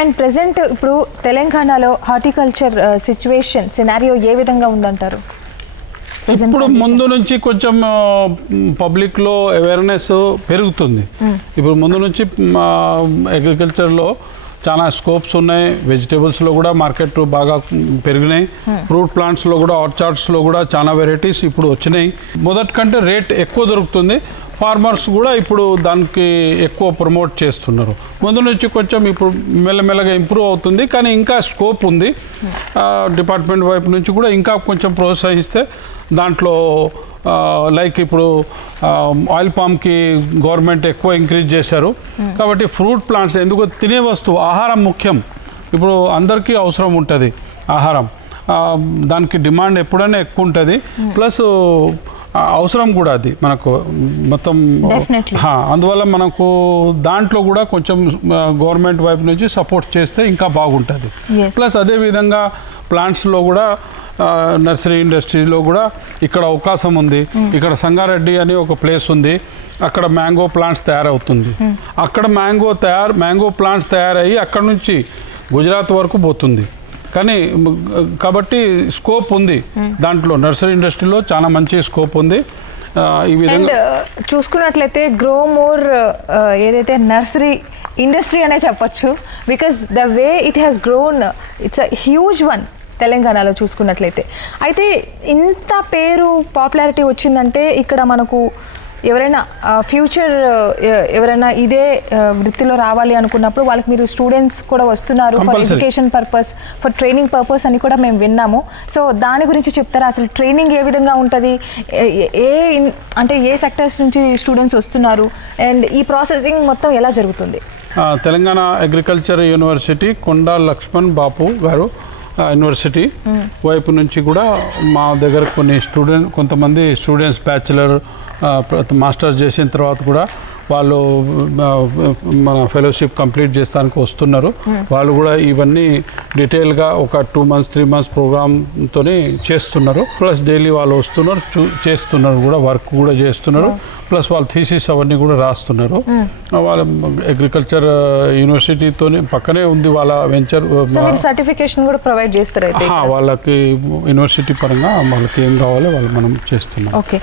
And present ఇప్పుడు తెలంగాణలో horticulture situation scenario ఏ విధంగా ఉందంటారు? Present ఇప్పుడు condition. ముందు నుంచి కొంచెం పబ్లిక్లో అవేర్నెస్ పెరుగుతుంది. ఇప్పుడు ముందు నుంచి అగ్రికల్చర్లో చాలా స్కోప్స్ ఉన్నాయి. వెజిటేబుల్స్లో కూడా మార్కెట్ బాగా పెరిగినాయి. ఫ్రూట్ ప్లాంట్స్లో కూడా ఆర్చార్డ్స్లో కూడా చాలా వెరైటీస్ ఇప్పుడు వచ్చినాయి. మొదటి కంటే రేట్ ఎక్కువ దొరుకుతుంది. ఫార్మర్స్ కూడా ఇప్పుడు దానికి ఎక్కువ ప్రమోట్ చేస్తున్నారు. ముందు నుంచి కొంచెం ఇప్పుడు మెల్లమెల్లగా ఇంప్రూవ్ అవుతుంది కానీ ఇంకా స్కోప్ ఉంది. డిపార్ట్మెంట్ వైపు నుంచి కూడా ఇంకా కొంచెం ప్రోత్సహిస్తే దాంట్లో లైక్ ఇప్పుడు ఆయిల్ పామ్కి గవర్నమెంట్ ఎక్కువ ఇంక్రీజ్ చేశారు. కాబట్టి ఫ్రూట్ ప్లాంట్స్ ఎందుకు తినే వస్తువు ఆహారం ముఖ్యం. ఇప్పుడు అందరికీ అవసరం ఉంటుంది ఆహారం. దానికి డిమాండ్ ఎప్పుడైనా ఎక్కువ ఉంటుంది. ప్లస్ అవసరం కూడా అది మనకు మొత్తం అందువల్ల మనకు దాంట్లో కూడా కొంచెం గవర్నమెంట్ వైపు నుంచి సపోర్ట్ చేస్తే ఇంకా బాగుంటుంది. ప్లస్ అదేవిధంగా ప్లాంట్స్లో కూడా నర్సరీ ఇండస్ట్రీలో కూడా ఇక్కడ అవకాశం ఉంది. ఇక్కడ సంగారెడ్డి అని ఒక ప్లేస్ ఉంది. అక్కడ మ్యాంగో ప్లాంట్స్ తయారవుతుంది. అక్కడ మ్యాంగో తయారు మ్యాంగో ప్లాంట్స్ తయారయ్యి అక్కడ నుంచి గుజరాత్ వరకు పోతుంది. కానీ కాబట్టి స్కోప్ ఉంది దాంట్లో. నర్సరీ ఇండస్ట్రీలో చాలా మంచి స్కోప్ ఉంది. ఈ విధంగా చూసుకున్నట్లయితే గ్రో మోర్ ఏదైతే నర్సరీ ఇండస్ట్రీ అనే చెప్పొచ్చు because the way it has grown it's a huge one తెలంగాణలో చూసుకున్నట్లయితే. అయితే ఇంత పేరు పాపులారిటీ వచ్చిందంటే ఇక్కడ మనకు ఎవరైనా ఫ్యూచర్ ఎవరైనా ఇదే వృత్తిలో రావాలి అనుకున్నప్పుడు వాళ్ళకి మీరు స్టూడెంట్స్ కూడా వస్తున్నారు for. Education purpose for training purpose అని కూడా మేము విన్నాము. సో దాని గురించి చెప్తారా? అసలు ట్రైనింగ్ ఏ విధంగా ఉంటుంది? ఏ- అంటే ఏ సెక్టర్స్ నుంచి స్టూడెంట్స్ వస్తున్నారు? అండ్ ఈ ప్రాసెసింగ్ మొత్తం ఎలా జరుగుతుంది? Telangana agriculture university Konda Laxman Bapu garu university వైపు నుంచి కూడా మా దగ్గర కొన్ని స్టూడెంట్ కొంతమంది స్టూడెంట్స్ బ్యాచిలర్ మాస్టర్స్ చేసిన తర్వాత కూడా వాళ్ళు మన ఫెలోషిప్ కంప్లీట్ చేస్తానికి వస్తున్నారు. వాళ్ళు కూడా ఇవన్నీ డీటెయిల్గా ఒక టూ మంత్స్ త్రీ మంత్స్ ప్రోగ్రామ్తో చేస్తున్నారు. ప్లస్ డైలీ వాళ్ళు వస్తున్నారు చూ చేస్తున్నారు కూడా వర్క్ కూడా చేస్తున్నారు. ప్లస్ వాళ్ళ థీసిస్ అవన్నీ కూడా రాస్తున్నారు. వాళ్ళ అగ్రికల్చర్ యూనివర్సిటీతో పక్కనే ఉంది వాళ్ళ వెంచర్ సర్టిఫికేషన్ కూడా ప్రొవైడ్ చేస్తారు వాళ్ళకి యూనివర్సిటీ పరంగా వాళ్ళకి ఏం కావాలో వాళ్ళు మనం చేస్తున్నాం. ఓకే.